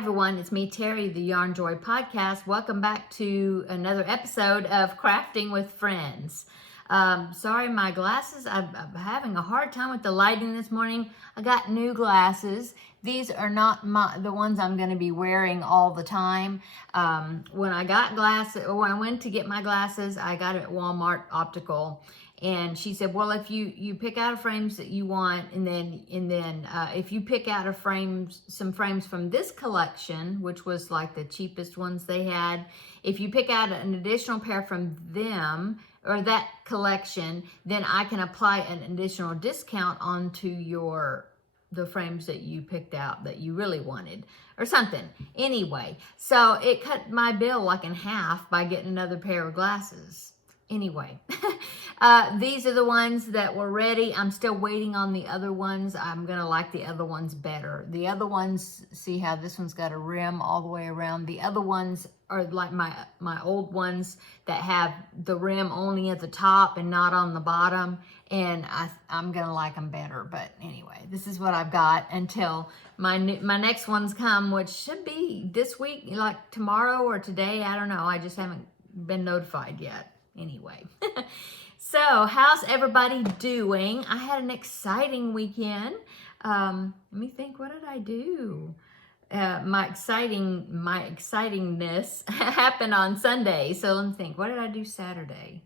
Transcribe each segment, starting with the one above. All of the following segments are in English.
everyone, it's me, Terri, the Yarn Joy Podcast. Welcome back to another episode of Crafting with Friends. Sorry, my glasses, I'm having a hard time with the lighting this morning. I got new glasses. These are not the ones I'm going to be wearing all the time. When I went to get my glasses, I got it at Walmart Optical. And she said, well, if you pick out a frames that you want, and then if you pick out some frames from this collection, which was like the cheapest ones they had, if you pick out an additional pair from them or that collection, then I can apply an additional discount onto the frames that you picked out that you really wanted or something. Anyway, so it cut my bill like in half by getting another pair of glasses. Anyway, these are the ones that were ready. I'm still waiting on the other ones. I'm going to like the other ones better. The other ones, see how this one's got a rim all the way around. The other ones are like my old ones that have the rim only at the top and not on the bottom. And I'm going to like them better. But anyway, this is what I've got until my next ones come, which should be this week, like tomorrow or today. I don't know. I just haven't been notified yet. Anyway, so how's everybody doing? I had an exciting weekend. Let me think, what did I do? My excitingness happened on Sunday. So let me think, what did I do Saturday?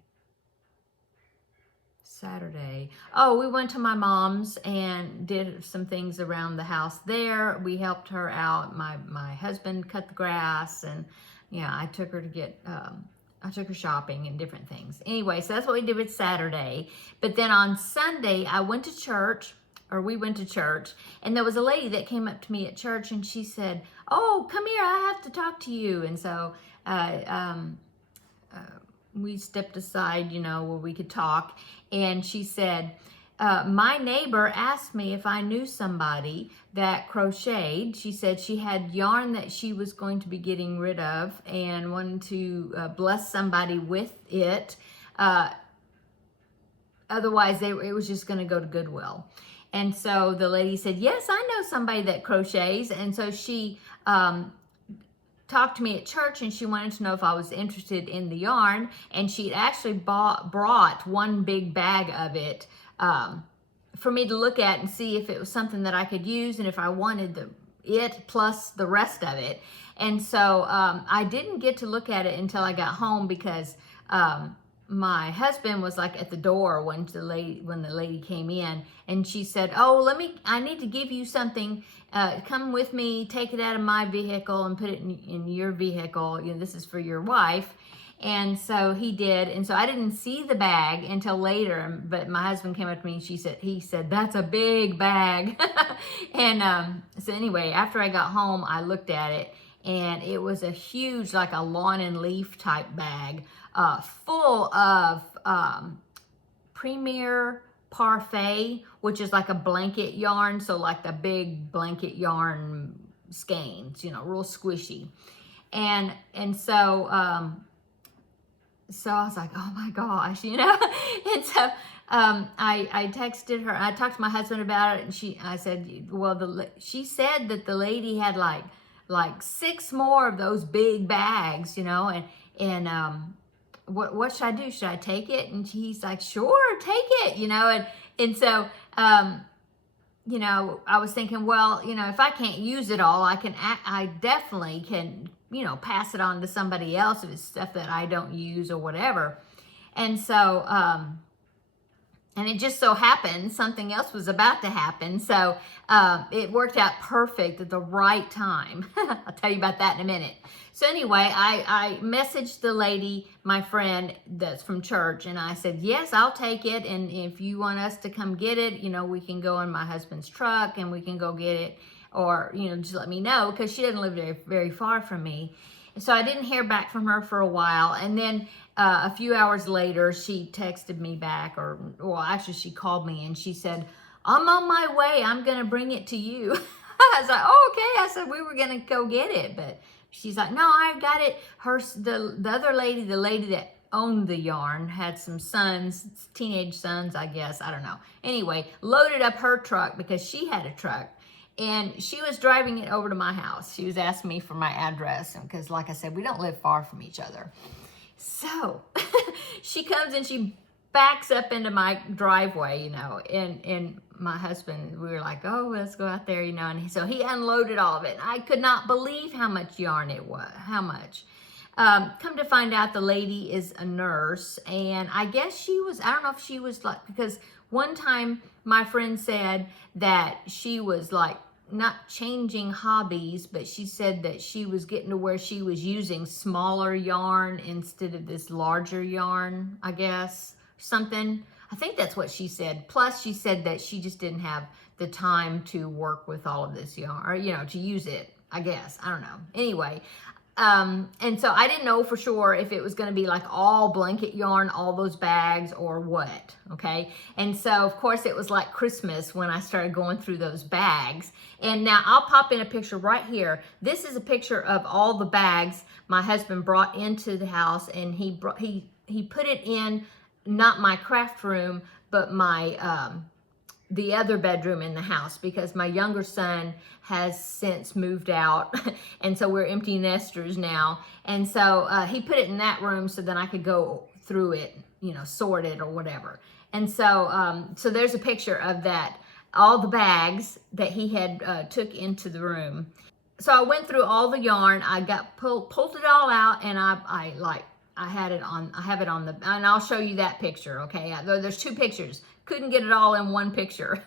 Oh, we went to my mom's and did some things around the house there. We helped her out. My husband cut the grass, and I took her to get I took her shopping and different things. Anyway, so that's what we did with Saturday. But then on Sunday, we went to church, and there was a lady that came up to me at church, and she said, oh, come here, I have to talk to you. And so we stepped aside, where we could talk. And she said, my neighbor asked me if I knew somebody that crocheted. She said she had yarn that she was going to be getting rid of and wanted to bless somebody with it. Otherwise, it was just going to go to Goodwill. And so the lady said, yes, I know somebody that crochets. And so she talked to me at church, and she wanted to know if I was interested in the yarn. And she'd actually brought one big bag of it for me to look at and see if it was something that I could use and if I wanted it plus the rest of it. And so I didn't get to look at it until I got home because my husband was like at the door when the lady came in, and she said, oh, I need to give you something. Come with me, take it out of my vehicle and put it in your vehicle. This is for your wife. And so he did. And so I didn't see the bag until later, but my husband came up to me and he said, that's a big bag. And so anyway, after I got home, I looked at it, and it was a huge, like a lawn and leaf type bag, full of Premier Parfait, which is like a blanket yarn. So like the big blanket yarn skeins, real squishy. And so I was like, oh my gosh, and so I texted her. I talked to my husband about it, and I said, well, she said that the lady had like 6 more of those big bags, and what should I do? Should I take it? And he's like, sure, take it, and so I was thinking, well, if I can't use it all, I definitely can, pass it on to somebody else if it's stuff that I don't use or whatever. And so, and it just so happened something else was about to happen. So it worked out perfect at the right time. I'll tell you about that in a minute. So anyway, I messaged the lady, my friend that's from church, and I said, yes, I'll take it. And if you want us to come get it, we can go in my husband's truck and we can go get it. Or, just let me know, because she doesn't live very, very far from me. So I didn't hear back from her for a while. And then a few hours later, she texted me back, actually she called me, and she said, I'm on my way. I'm going to bring it to you. I was like, oh, okay. I said, we were going to go get it. But she's like, no, I got it. The other lady, the lady that owned the yarn, had some sons, teenage sons, I guess. I don't know. Anyway, loaded up her truck because she had a truck. And she was driving it over to my house. She was asking me for my address because, like I said, we don't live far from each other. So she comes and she backs up into my driveway, you know, and my husband, we were like, oh, let's go out there, you know, and so he unloaded all of it. I could not believe how much yarn it was, how much. Come to find out, the lady is a nurse, and I guess she was, I don't know if she was like, because one time my friend said that she was like not changing hobbies, but she said that she was getting to where she was using smaller yarn instead of this larger yarn, I guess, something. I think that's what she said. Plus, she said that she just didn't have the time to work with all of this yarn, or, you know, to use it, I guess. I don't know. Anyway, and so I didn't know for sure if it was going to be like all blanket yarn, all those bags, or what, okay? And so, of course, it was like Christmas when I started going through those bags. And now I'll pop in a picture right here. This is a picture of all the bags my husband brought into the house, and he put it in not my craft room, but my the other bedroom in the house, because my younger son has since moved out and so we're empty nesters now, and so he put it in that room so then I could go through it, you know, sort it or whatever. And so so there's a picture of that, all the bags that he had took into the room. So I went through all the yarn, I got pulled it all out, and I have it on the, and I'll show you that picture, okay? There's two pictures. Couldn't get it all in one picture.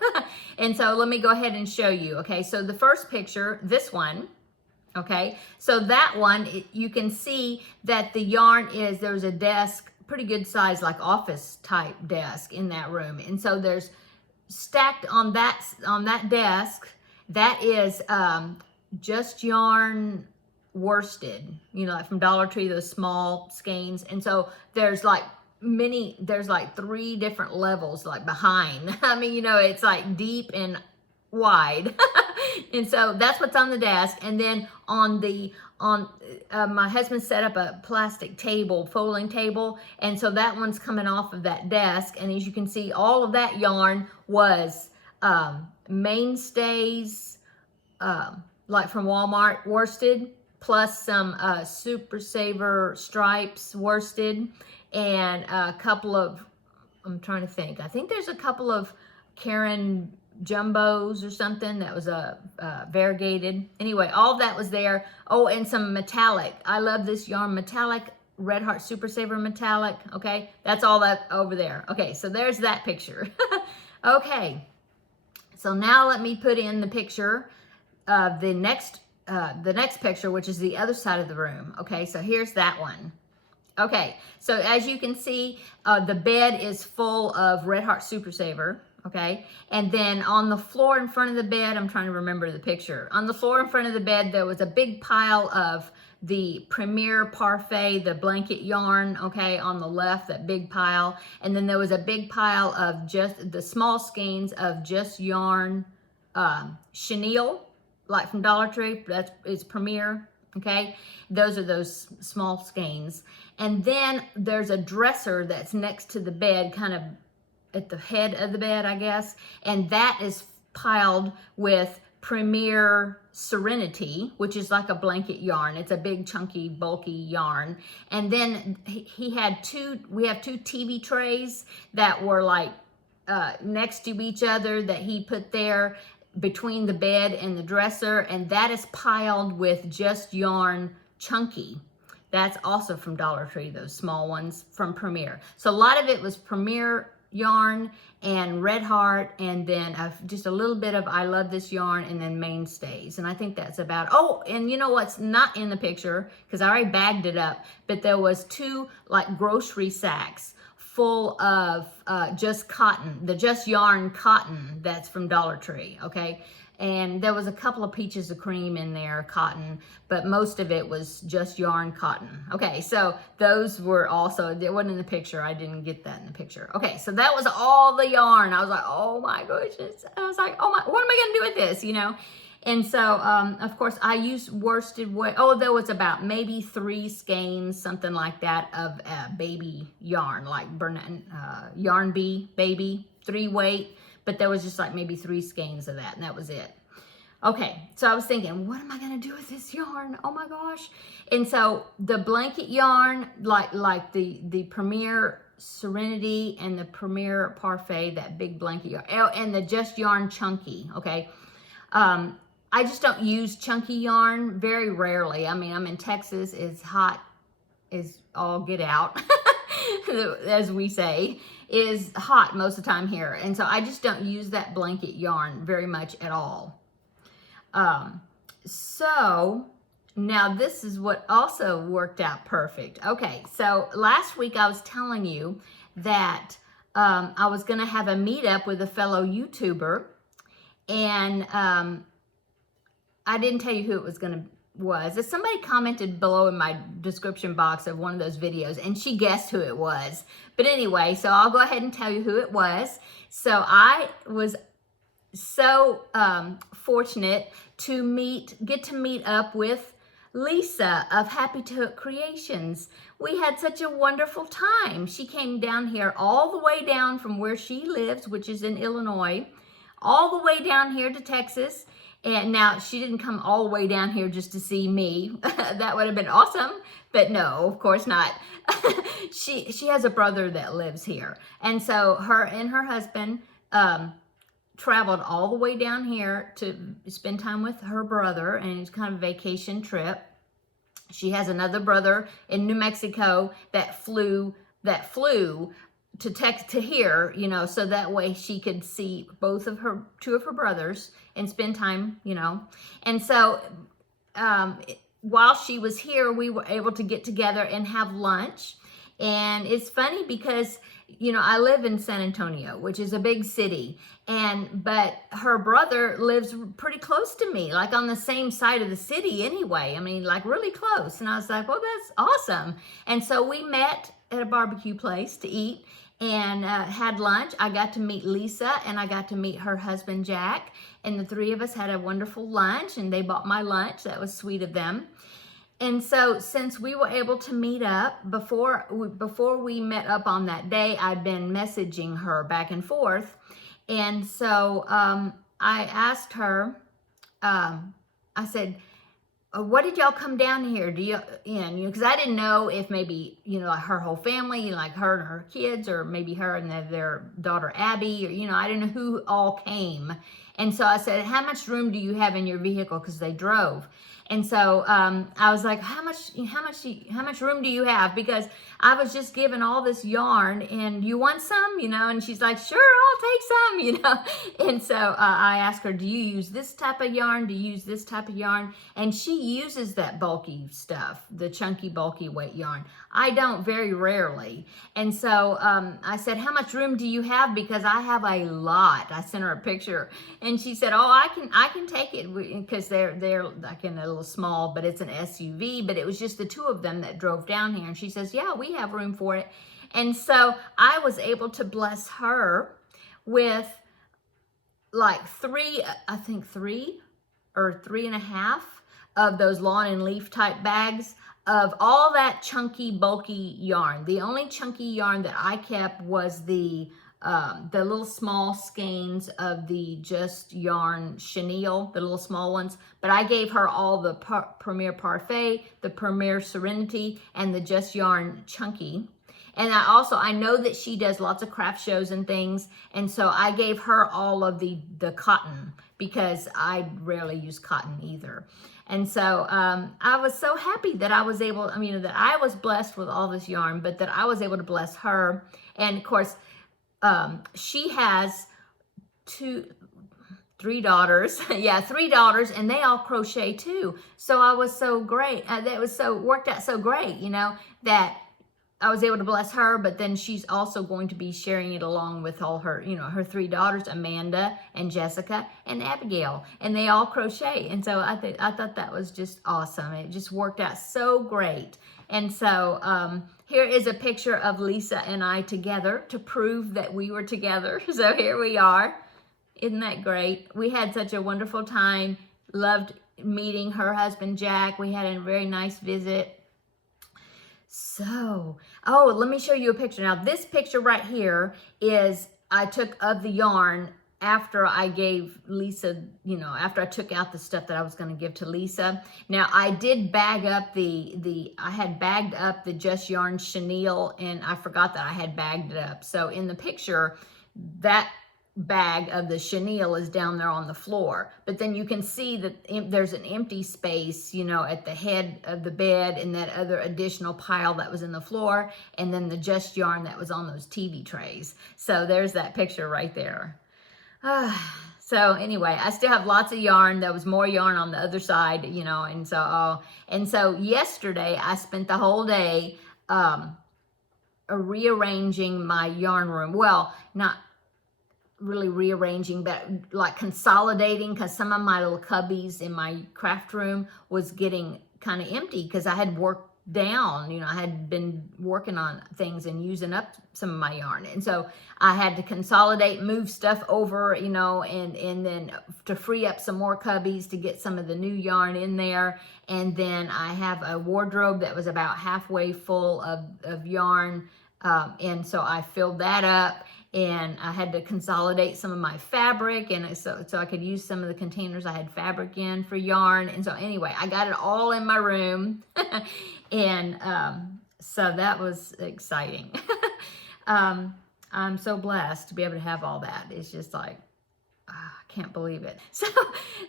And so let me go ahead and show you, okay? So the first picture, this one, okay? So that one, you can see that the yarn is, there's a desk, pretty good size, like office type desk in that room. And so there's stacked on that desk, that is just yarn worsted, you know, like from Dollar Tree, those small skeins. And so there's like there's like 3 different levels like behind. I mean, you know, it's like deep and wide. And so that's what's on the desk. And then my husband set up a plastic table, folding table, and so that one's coming off of that desk. And as you can see, all of that yarn was mainstays, like from Walmart, worsted, plus some Super Saver stripes worsted, and a couple of, I'm trying to think, I think there's a couple of Karen jumbos or something that was variegated. Anyway, all of that was there. Oh, and some metallic. I love this yarn, metallic, Red Heart Super Saver metallic, okay? That's all that over there. Okay, so there's that picture. Okay, so now let me put in the picture of the next picture, which is the other side of the room. Okay, so here's that one. Okay, so as you can see, the bed is full of Red Heart Super Saver, okay? And then on the floor in front of the bed, I'm trying to remember the picture. On the floor in front of the bed, there was a big pile of the Premier Parfait, the blanket yarn, okay, on the left, that big pile. And then there was a big pile of just the small skeins of just yarn, chenille, like from Dollar Tree, it's Premier, okay? Those are those small skeins. And then there's a dresser that's next to the bed, kind of at the head of the bed, I guess. And that is piled with Premier Serenity, which is like a blanket yarn. It's a big, chunky, bulky yarn. And then we have two TV trays that were like next to each other that he put there between the bed and the dresser, and that is piled with just yarn chunky. That's also from Dollar Tree, those small ones from Premier. So a lot of it was Premier yarn and Red Heart, and then just a little bit of I Love This Yarn, and then mainstays. And I think that's about, oh, and you know what's not in the picture, because I already bagged it up, but there was 2 like grocery sacks full of just cotton, the just yarn cotton that's from Dollar Tree, okay? And there was a couple of peaches of cream in there, cotton, but most of it was just yarn cotton. Okay, so those were also, it wasn't in the picture. I didn't get that in the picture. Okay, so that was all the yarn. I was like, oh my goodness. I was like, oh my, what am I gonna do with this, you know? And so, of course, I used worsted weight. Oh, there was about maybe 3 skeins, something like that, of baby yarn, like Yarn Bee baby, 3 weight. But there was just like maybe 3 skeins of that, and that was it. Okay, so I was thinking, what am I gonna do with this yarn? Oh my gosh. And so the blanket yarn, like the Premier Serenity and the Premier Parfait, that big blanket yarn, and the Just Yarn Chunky, okay? I just don't use chunky yarn, very rarely. I mean, I'm in Texas, it's hot is all get out, as we say, is hot most of the time here. And so I just don't use that blanket yarn very much at all. So now this is what also worked out perfect. Okay, so last week I was telling you that I was going to have a meetup with a fellow YouTuber, and I didn't tell you who it was. Somebody commented below in my description box of one of those videos, and she guessed who it was. But anyway, so I'll go ahead and tell you who it was. So I was so fortunate to get to meet up with Lisa of Happy to Hook Creations. We had such a wonderful time. She came down here all the way down from where she lives, which is in Illinois, all the way down here to Texas. And now she didn't come all the way down here just to see me. That would have been awesome, but no, of course not. She has a brother that lives here. And so her and her husband traveled all the way down here to spend time with her brother, and it's kind of a vacation trip. She has another brother in New Mexico that flew to here, you know, so that way she could see two of her brothers and spend time, you know. And so while she was here, we were able to get together and have lunch. And it's funny because, you know, I live in San Antonio, which is a big city, but her brother lives pretty close to me, like on the same side of the city anyway. I mean, like really close. And I was like, well, that's awesome. And so we met at a barbecue place to eat and had lunch. I got to meet Lisa, and I got to meet her husband, Jack, and the three of us had a wonderful lunch, and they bought my lunch. That was sweet of them. And so since we were able to meet up, before we met up on that day, I'd been messaging her back and forth. And so I asked her, I said, what did y'all come down here? Because I didn't know if maybe, you know, like her whole family, like her and her kids, or maybe her and their daughter Abby, or, you know, I didn't know who all came. And so I said, how much room do you have in your vehicle? Because they drove. And so I was like, how much room do you have? Because I was just given all this yarn, and you want some, you know? And she's like, sure, I'll take some, you know? And so I asked her, do you use this type of yarn? Do you use this type of yarn? And she uses that bulky stuff, the chunky, bulky weight yarn. I don't, very rarely. And so I said, how much room do you have? Because I have a lot. I sent her a picture, and she said, oh, I can take it, because they're like in a little small, but it's an SUV, but it was just the two of them that drove down here. And she says, yeah, we have room for it. And so I was able to bless her with like three or 3.5 of those lawn and leaf type bags of all that chunky, bulky yarn. The only chunky yarn that I kept was the little small skeins of the Just Yarn Chenille, the little small ones. But I gave her all the Premier Parfait, the Premier Serenity, and the Just Yarn Chunky. And I know that she does lots of craft shows and things, and so I gave her all of the cotton, because I rarely use cotton either. And so I was so happy that I was able, that I was blessed with all this yarn, but that I was able to bless her. And of course, she has three daughters. Yeah, 3 daughters, and they all crochet too. So I was so great. Worked out so great, you know, that I was able to bless her, but then she's also going to be sharing it along with all her, her 3 daughters, Amanda and Jessica and Abigail, and they all crochet. And so I thought that was just awesome. It just worked out so great. And so here is a picture of Lisa and I together to prove that we were together. So here we are. Isn't that great? We had such a wonderful time. Loved meeting her husband, Jack. We had a very nice visit. So, let me show you a picture. Now, this picture right here is I took of the yarn after I gave Lisa, you know, after I took out the stuff that I was going to give to Lisa. Now, I did bag up I had bagged up the Just Yarn Chenille, and I forgot that I had bagged it up. So in the picture, that bag of the chenille is down there on the floor, but then you can see that there's an empty space, you know, at the head of the bed, and that other additional pile that was in the floor, and then the Just Yarn that was on those TV trays. So there's that picture right there. So anyway, I still have lots of yarn. There was more yarn on the other side, you know, and so yesterday I spent the whole day rearranging my yarn room. Well, not really rearranging, but like consolidating, because some of my little cubbies in my craft room was getting kind of empty because I had worked down, you know, I had been working on things and using up some of my yarn, and so I had to consolidate, move stuff over, you know, and then to free up some more cubbies to get some of the new yarn in there. And then I have a wardrobe that was about halfway full of yarn, and so I filled that up. And I had to consolidate some of my fabric, and so I could use some of the containers I had fabric in for yarn. And so anyway, I got it all in my room, and so that was exciting. I'm so blessed to be able to have all that. It's just like, I can't believe it.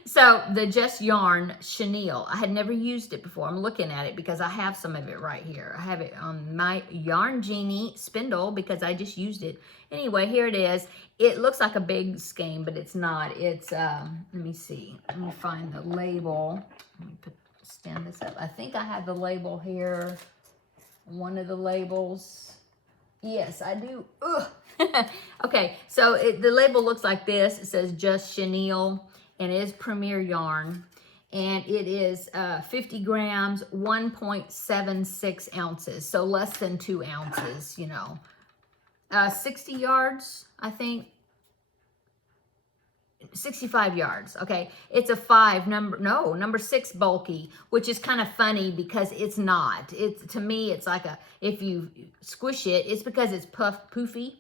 So the Just Yarn Chenille, I had never used it before. I'm looking at it because I have some of it right here. I have it on my Yarn Genie spindle because I just used it. Anyway, here it is. It looks like a big skein, but it's not. It's, let me see. Let me find the label. Let me stand this up. I think I have the label here. One of the labels. Yes, I do. Okay, so the label looks like this. It says Just Chenille, and it is Premier Yarn, and it is 50 grams, 1.76 ounces, so less than 2 ounces, you know. 60 yards, I think. 65 yards. Okay, it's a number 6 bulky, which is kind of funny because it's not. To me, it's like if you squish it, it's because it's poofy,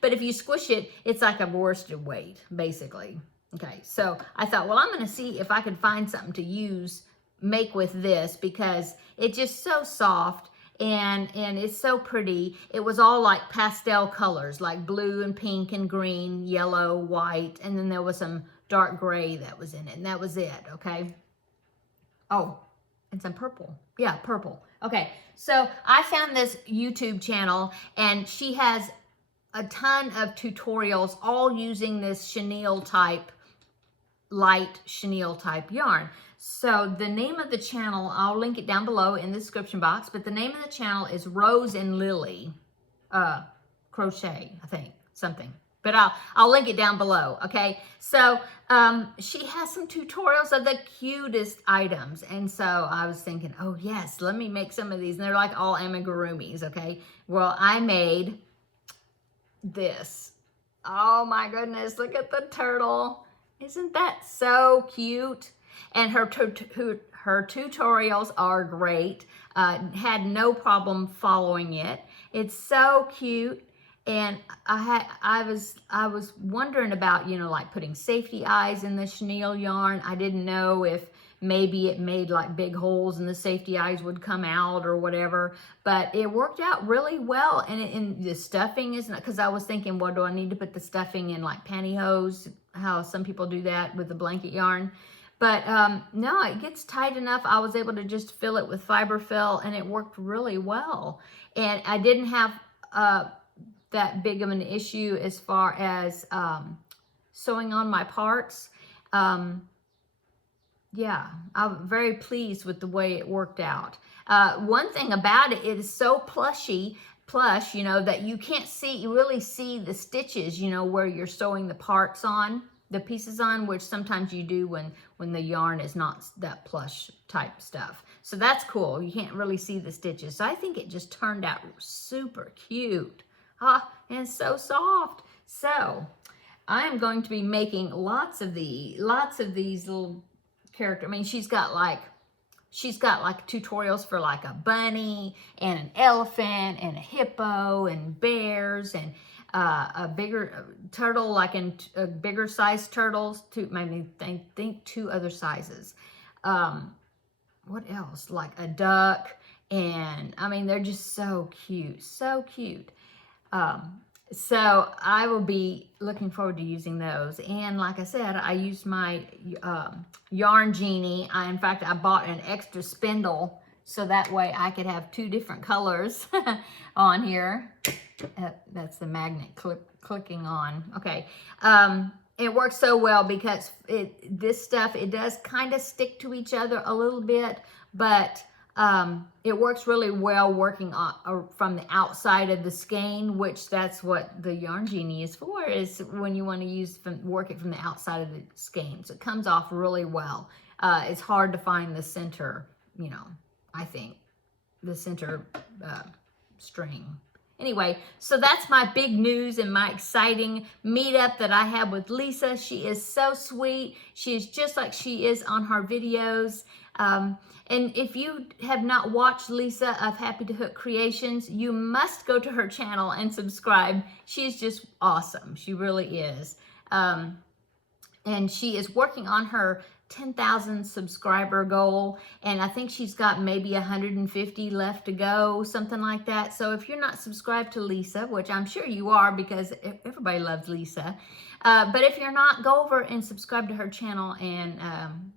but if you squish it, it's like a worsted weight, basically. Okay, so I thought, well, I'm going to see if I could find something to make with this, because it's just so soft. And it's so pretty. It was all like pastel colors, like blue and pink and green, yellow, white, and then there was some dark gray that was in it, and that was it, okay? Oh, and some purple. Yeah, purple. Okay, so I found this YouTube channel, and she has a ton of tutorials all using this chenille type, light chenille type yarn. So the name of the channel, I'll link it down below in the description box, but the name of the channel is Rose and Lily Crochet, I think, something. But I'll link it down below, okay? So she has some tutorials of the cutest items, and so I was thinking, oh yes, let me make some of these, and they're like all amigurumis, okay? Well, I made this. Oh my goodness, look at the turtle. Isn't that so cute? And her tutorials are great. Had no problem following it. It's so cute. And I was wondering about, you know, like putting safety eyes in the chenille yarn. I didn't know if maybe it made like big holes and the safety eyes would come out or whatever, but it worked out really well. And the stuffing isn't, because I was thinking, well, do I need to put the stuffing in like pantyhose, how some people do that with the blanket yarn? But no, it gets tight enough. I was able to just fill it with fiber fill, and it worked really well. And I didn't have that big of an issue as far as sewing on my parts. Yeah, I'm very pleased with the way it worked out. One thing about it, it is so plush, you know, that you can't really see the stitches, you know, where you're sewing the parts on, the pieces on, which sometimes you do when the yarn is not that plush type stuff. So that's cool. You can't really see the stitches. So I think it just turned out super cute. And so soft. So I'm going to be making lots of these little character. I mean, she's got like she's got like tutorials for like a bunny and an elephant and a hippo and bears and a bigger turtle, like in bigger size turtles, maybe I think 2 other sizes. What else? Like a duck, and I mean, they're just so cute, so cute. So I will be looking forward to using those. And like I said, I used my yarn genie. In fact, I bought an extra spindle so that way I could have 2 different colors on here. That's the magnet clicking on. Okay. It works so well because this stuff, it does kind of stick to each other a little bit, but it works really well working on, from the outside of the skein, which that's what the Yarn Genie is for, is when you want to work it from the outside of the skein. So it comes off really well. It's hard to find the center, you know, I think, the center string. Anyway, so that's my big news and my exciting meetup that I have with Lisa. She is so sweet. She is just like she is on her videos. And if you have not watched Lisa of Happy to Hook Creations, you must go to her channel and subscribe. She's just awesome. She really is. And she is working on her 10,000 subscriber goal, and I think she's got maybe 150 left to go, something like that. So if you're not subscribed to Lisa, which I'm sure you are because everybody loves Lisa, but if you're not, go over and subscribe to her channel and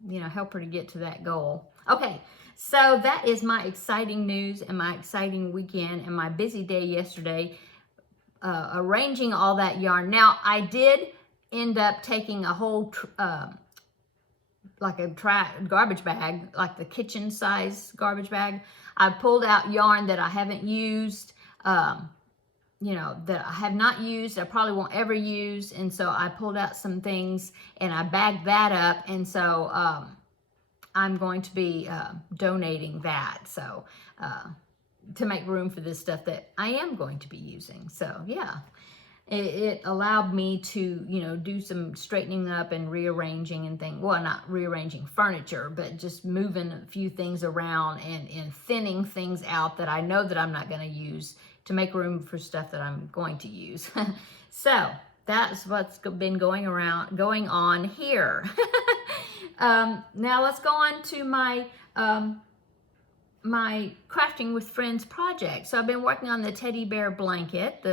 you know, help her to get to that goal. Okay, so that is my exciting news and my exciting weekend and my busy day yesterday, arranging all that yarn. Now I did end up taking a whole like a garbage bag, like the kitchen size garbage bag. I pulled out yarn that I haven't used, you know, that I have not used, I probably won't ever use. And so I pulled out some things and I bagged that up. And so I'm going to be donating that. So to make room for this stuff that I am going to be using. So yeah. It allowed me to, you know, do some straightening up and rearranging and things. Well, not rearranging furniture, but just moving a few things around and thinning things out that I know that I'm not going to use to make room for stuff that I'm going to use. So that's what's been going on here. Now let's go on to my my Crafting with Friends project. So I've been working on the teddy bear blanket.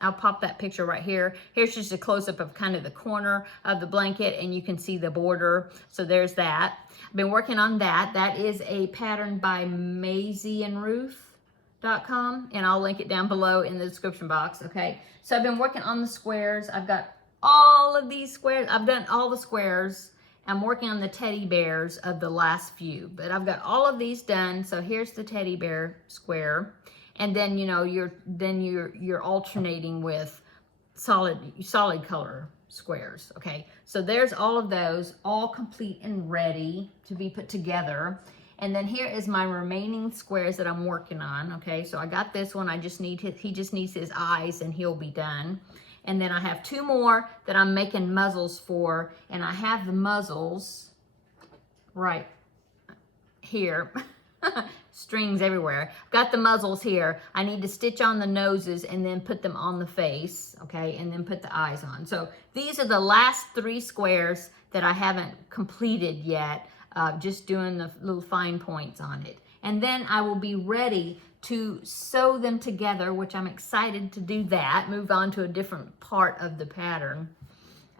I'll pop that picture right here. Here's just a close-up of kind of the corner of the blanket, and you can see the border. So there's that. I've been working on that. That is a pattern by MaisyandRuth.com, and I'll link it down below in the description box, okay? So I've been working on the squares. I've got all of these squares. I've done all the squares. I'm working on the teddy bears of the last few, but I've got all of these done. So here's the teddy bear square. And then, you know, you're alternating with solid color squares, okay? So there's all of those, all complete and ready to be put together. And then here is my remaining squares that I'm working on, okay? So I got this one. He just needs his eyes and he'll be done. And then I have 2 more that I'm making muzzles for, and I have the muzzles right here. Strings everywhere. I've got the muzzles here. I need to stitch on the noses and then put them on the face, okay, and then put the eyes on. So these are the last 3 squares that I haven't completed yet, just doing the little fine points on it. And then I will be ready to sew them together, which I'm excited to do that, move on to a different part of the pattern.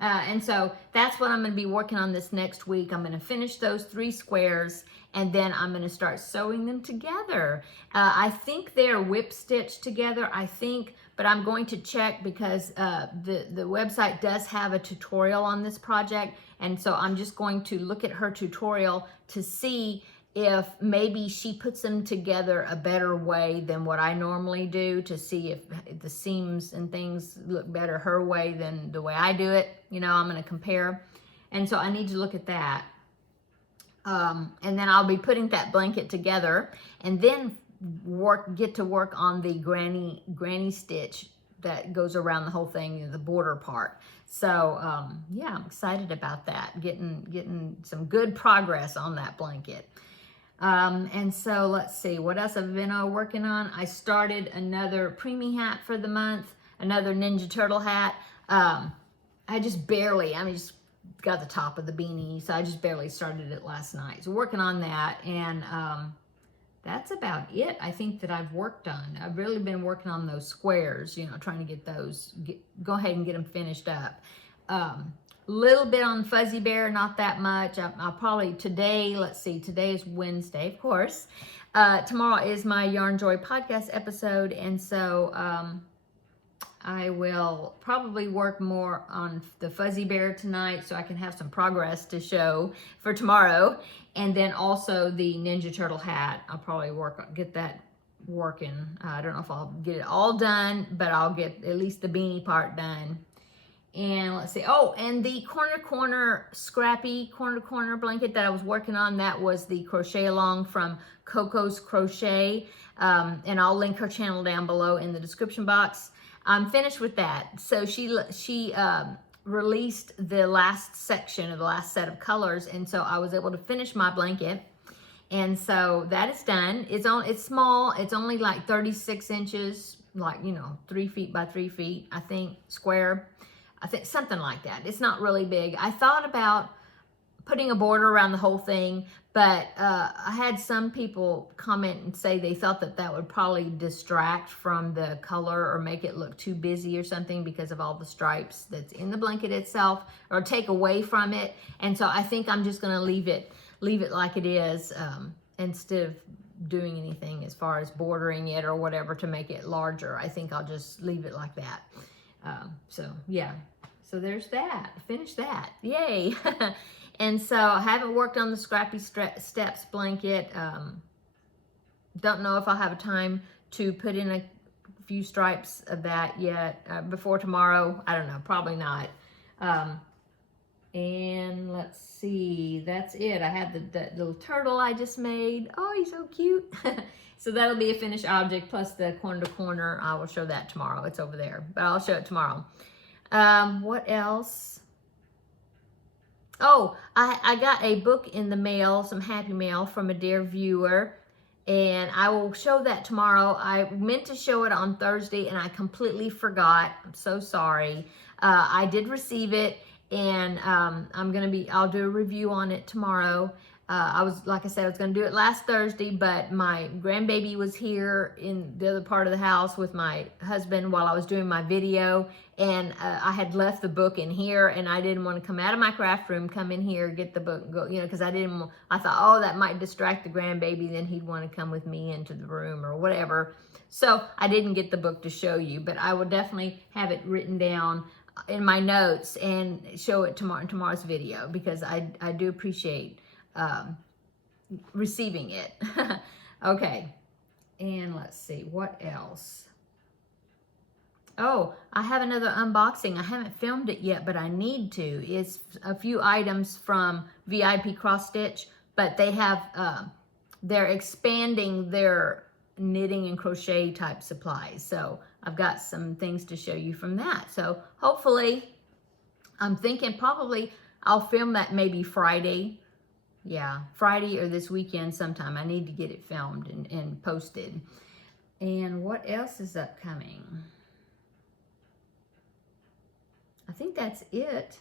And so that's what I'm going to be working on this next week. I'm going to finish those 3 squares, and then I'm going to start sewing them together. I think they're whip stitched together, but I'm going to check because the website does have a tutorial on this project. And so I'm just going to look at her tutorial to see if maybe she puts them together a better way than what I normally do, to see if the seams and things look better her way than the way I do it. You know, I'm going to compare. And so I need to look at that. And then I'll be putting that blanket together and then get to work on the granny stitch that goes around the whole thing, the border part. So yeah, I'm excited about that, getting some good progress on that blanket. And so let's see, what else I've been working on. I started another preemie hat for the month, another Ninja Turtle hat. I just got the top of the beanie, so I just barely started it last night. So working on that, and that's about it, I think, that I've worked on. I've really been working on those squares, trying to get those, go ahead and get them finished up. Little bit on Fuzzy Bear, not that much. I'll probably today, let's see, today is Wednesday, of course. Tomorrow is my Yarn Joy podcast episode, and so I will probably work more on the Fuzzy Bear tonight so I can have some progress to show for tomorrow. And then also the Ninja Turtle hat. I'll probably get that working. I don't know if I'll get it all done, but I'll get at least the beanie part done. And let's see. Oh, and the scrappy corner blanket that I was working on, that was the crochet along from Coco's Crochet. And I'll link her channel down below in the description box. I'm finished with that. So she released the last section of the last set of colors, and so I was able to finish my blanket, and so that is done. It's small. It's only like 36 inches, like 3 feet by 3 feet, I think, square. I think something like that. It's not really big. I thought about putting a border around the whole thing, but I had some people comment and say they thought that would probably distract from the color or make it look too busy or something because of all the stripes that's in the blanket itself, or take away from it. And so I think I'm just going to leave it like it is, instead of doing anything as far as bordering it or whatever to make it larger. I think I'll just leave it like that. So yeah, so there's that. Finish that. Yay. And so I haven't worked on the Scrappy Steps blanket. Don't know if I'll have a time to put in a few stripes of that yet before tomorrow. I don't know, probably not. And let's see, that's it. I have that little turtle I just made. Oh, he's so cute. So that'll be a finished object, plus the corner to corner. I will show that tomorrow. It's over there, but I'll show it tomorrow. What else? Oh, I got a book in the mail, some happy mail from a dear viewer, and I will show that tomorrow. I meant to show it on Thursday, and I completely forgot. I'm so sorry. I did receive it, and I'll do a review on it tomorrow. Like I said, I was going to do it last Thursday, but my grandbaby was here in the other part of the house with my husband while I was doing my video, and I had left the book in here, and I didn't want to come out of my craft room, come in here, get the book, go, because I thought, oh, that might distract the grandbaby, then he'd want to come with me into the room or whatever. So I didn't get the book to show you, but I will definitely have it written down in my notes and show it in tomorrow's video, because I do appreciate receiving it. Okay, and let's see, what else? Oh, I have another unboxing. I haven't filmed it yet, but I need to. It's a few items from VIP Cross Stitch, but they have, they're expanding their knitting and crochet type supplies. So I've got some things to show you from that. So hopefully, I'm thinking probably I'll film that maybe Friday. Yeah, Friday or this weekend sometime. I need to get it filmed and posted. And what else is upcoming? I think that's it.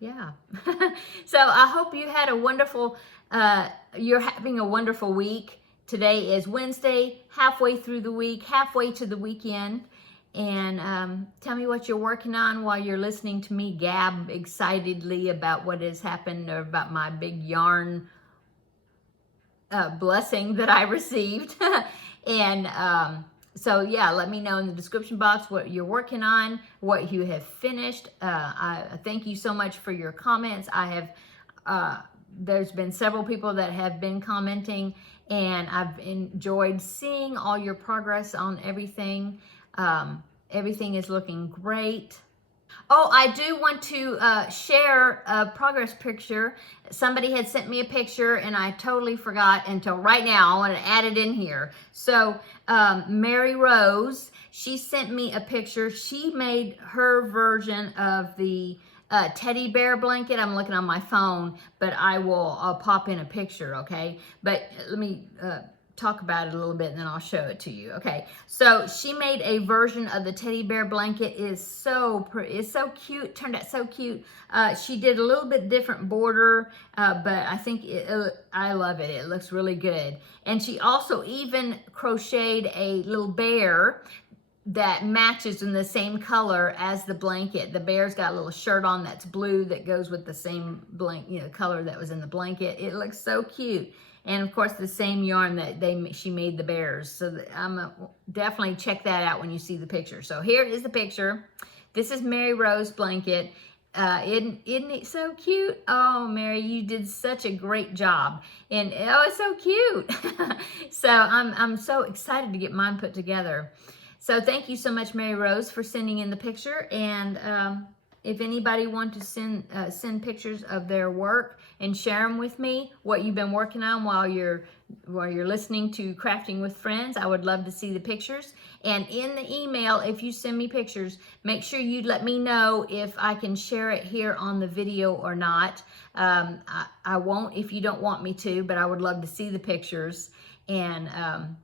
Yeah. So I hope you had a wonderful, you're having a wonderful week. Today is Wednesday, halfway through the week, halfway to the weekend. And tell me what you're working on while you're listening to me gab excitedly about what has happened, or about my big yarn blessing that I received. And so yeah, let me know in the description box what you're working on, what you have finished. I thank you so much for your comments. There's been several people that have been commenting, and I've enjoyed seeing all your progress on everything. Everything is looking great. Oh, I do want to share a progress picture. Somebody had sent me a picture and I totally forgot until right now. I want to add it in here. So, Mary Rose, she sent me a picture. She made her version of the teddy bear blanket. I'm looking on my phone, but I'll pop in a picture, okay? But let me talk about it a little bit and then I'll show it to you. Okay, so she made a version of the teddy bear blanket. It's so cute, turned out so cute. She did a little bit different border, but I think I love it. It looks really good. And she also even crocheted a little bear that matches in the same color as the blanket. The bear's got a little shirt on that's blue that goes with the same color that was in the blanket. It looks so cute. And of course the same yarn that she made the bears. So I'm definitely check that out when you see the picture. So here is the picture. This is Mary Rose blanket. Isn't it so cute? Oh, Mary, you did such a great job. And oh, it's so cute. So I'm so excited to get mine put together. So thank you so much, Mary Rose, for sending in the picture. And if anybody wants to send pictures of their work and share them with me, what you've been working on while you're listening to Crafting with Friends, I would love to see the pictures. And in the email, if you send me pictures, make sure you let me know if I can share it here on the video or not. I won't if you don't want me to, but I would love to see the pictures. And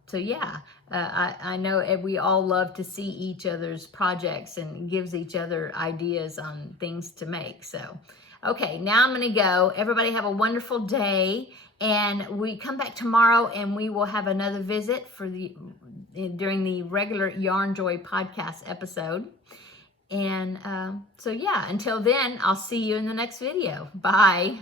so yeah, I know we all love to see each other's projects and gives each other ideas on things to make. So, okay, now I'm gonna go. Everybody have a wonderful day, and we come back tomorrow and we will have another visit during the regular Yarn Joy podcast episode. And so yeah, until then, I'll see you in the next video. Bye.